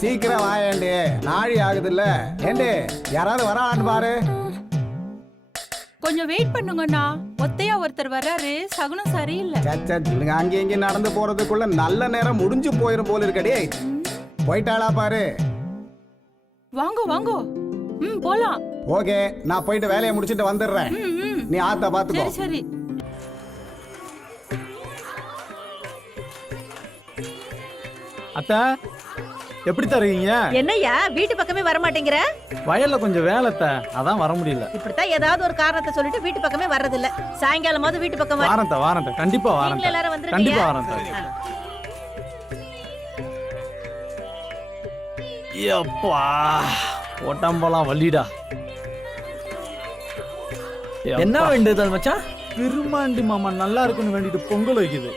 சீக்கிரம் வாயேண்டி, நாழி ஆகுதுல்ல. ஏண்டி யாராவது வரான்னு பாரு. கொஞ்சம் வெயிட் பண்ணுங்கண்ணா. ஒத்தையா ஒருத்தர் வர்றாரு, சகுனம் சரியில்லை. சச்சா, இவனுங்க அங்கே இங்கே நடந்து போறதுக்குள்ள நல்ல நேரம் முடிஞ்சு போயிரும் போல இருக்கடி. போயிட்டாளா பாரு. வாங்கோ வாங்கோ. போலாம். ஓகே, நான் போயிட்டு வேலையை முடிச்சிட்டு வந்துடுறேன். நீ ஆத்தா பாத்துக்கோ. சரி சரி. அத்தா, எப்படி தருவீங்க? என்னய்யா வீட்டு பக்கமே வர மாட்டேங்கிற? வயல்ல கொஞ்சம் வேலைத்த, அதான் வர முடியல. இப்படித்தான் ஏதாவது ஒரு காரணத்தை சொல்லிட்டு வீட்டு பக்கமே வர்றது இல்ல. சாயங்காலமாவது வீட்டு பக்கம் வாரந்த கண்டிப்பா வாரந்த. எல்லாரும் வந்துருங்க. கண்டிப்பா வாரந்த. எப்பா ஓட்டாம்பலாம் வள்ளிடா. என்ன வேண்டியது மச்சான்? திருமாண்டி மாமா நல்லா இருக்குன்னு வேண்டிட்டு பொங்கல் வைக்குது.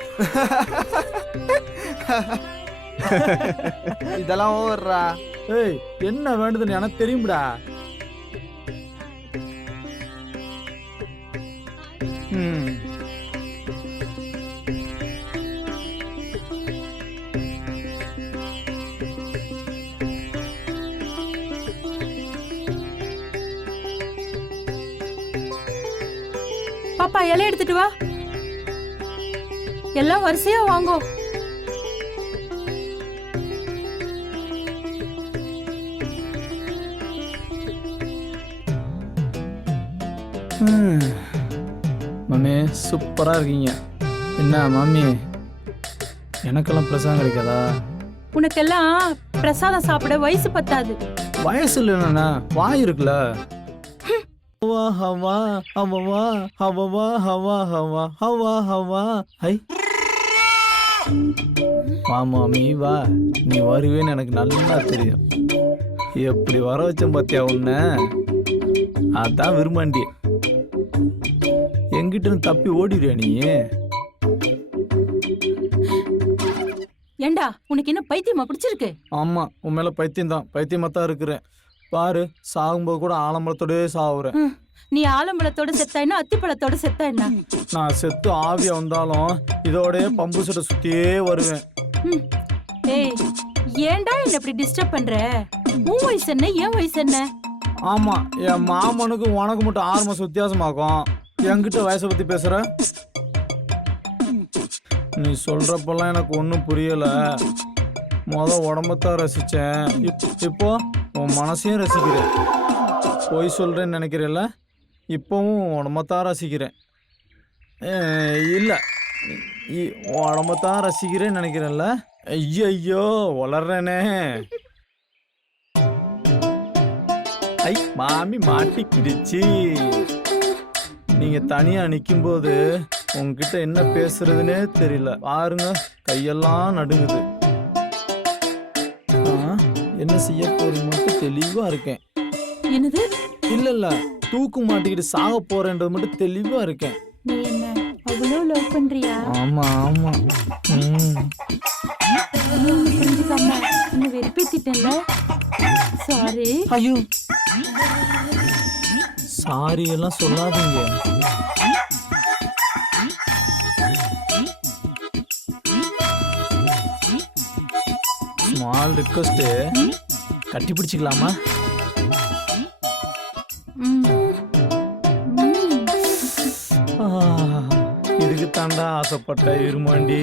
இதெல்லாம் ஓவர்ரா. ஏய், என்ன வேண்டுதுன்னு எனக்கு தெரியும்டா. பாப்பா இலை எடுத்துட்டு வா. எல்லாம் வரிசையா வாங்கோ. மாமி சூப்பரா இருக்கீங்க. என்ன மாமி, எனக்கெல்லாம் பிரசாதம் கிடைக்காதா? உனக்கெல்லாம் பிரசாதம் சாப்பிட வயசு பத்தாது. வயசு இல்லைன்னா வாய் இருக்குல்ல. ஹவா ஹவா ஹவா ஹவா ஹவா ஹவா ஹவா ஹவா. ஹை வா மாமி வா, நீ வருவேன்னு எனக்கு நல்லா தெரியும். எப்படி வர வச்சேன் பாத்தியா உன்ன? அதான் விரும்பாண்டி. எங்கிட்ட தப்பி ஓடிடுறியா நீ? ஏண்டா உனக்கு என்ன பைத்தியமா பிடிச்சிருக்கு? ஆமா, உன் மேல பைத்தியம் தான். பைத்தியமா தான் இருக்கிறேன். பாரு, சாகும்போது கூட ஆலம்பரத்தோடய சாவுறேன். நீ ஆலம்பழத்தோட செத்தா என்ன, அத்திப்பழத்தோட செத்தா என்ன? நான் செத்து ஆவியா வந்தாலும் இதோடய பம்பு செட்டை சுத்தியே வருவேன். ஏய், ஏண்டா என்ன இப்படி டிஸ்டர்ப் பண்ற? உன் வயசு என்ன, என் வயசு என்ன? ஆமா, என் மாமனுக்கு உனக்கு மட்டும் 6 மாசம் வித்தியாசமாகும். என்கிட்ட வயசை பத்தி பேசுற? நீ சொல்றப்பெல்லாம் எனக்கு ஒன்றும் புரியல. உடம்பத்தான் ரசிச்சேன், இப்போ உன் மனசையும் ரசிக்கிறேன். பொய் சொல்றேன்னு நினைக்கிறேன்ல, இப்பவும் உடம்பத்தான் ரசிக்கிறேன். இல்லை, உடம்பத்தான் ரசிக்கிறேன்னு நினைக்கிறேன்ல. ஐயோ வளர்றேனே. ஐ மாமி மாட்டிக்கிடுச்சு. நீங்க தனியா நிக்கும் போது உங்ககிட்ட என்ன பேசுறதுன்னே தெரியல. பாருங்க, கையெல்லாம் நடுங்குது. என்ன செய்ய போறேன்னு மட்டும் தெளிவா இருக்கேன். என்னது? இல்ல, தூக்கு மாட்டிக்கிட்டு சாக போறேன்றது மட்டும் தெளிவா இருக்கேன். நீ என்ன அவ்வளோ லவ் பண்றியா? ஆமா ஆமா. புரிஞ்சுக்காம என்ன வெறுப்பேத்திட்டேன்ல. சாரி. ஐயோ, சாரி எல்லாம் சொல்லாதீங்க. ஸ்மால் ரிக்வெஸ்ட், கட்டி பிடிச்சிக்கலாமா? இதுக்கு தாண்டா ஆசைப்பட்ட இருமாண்டி.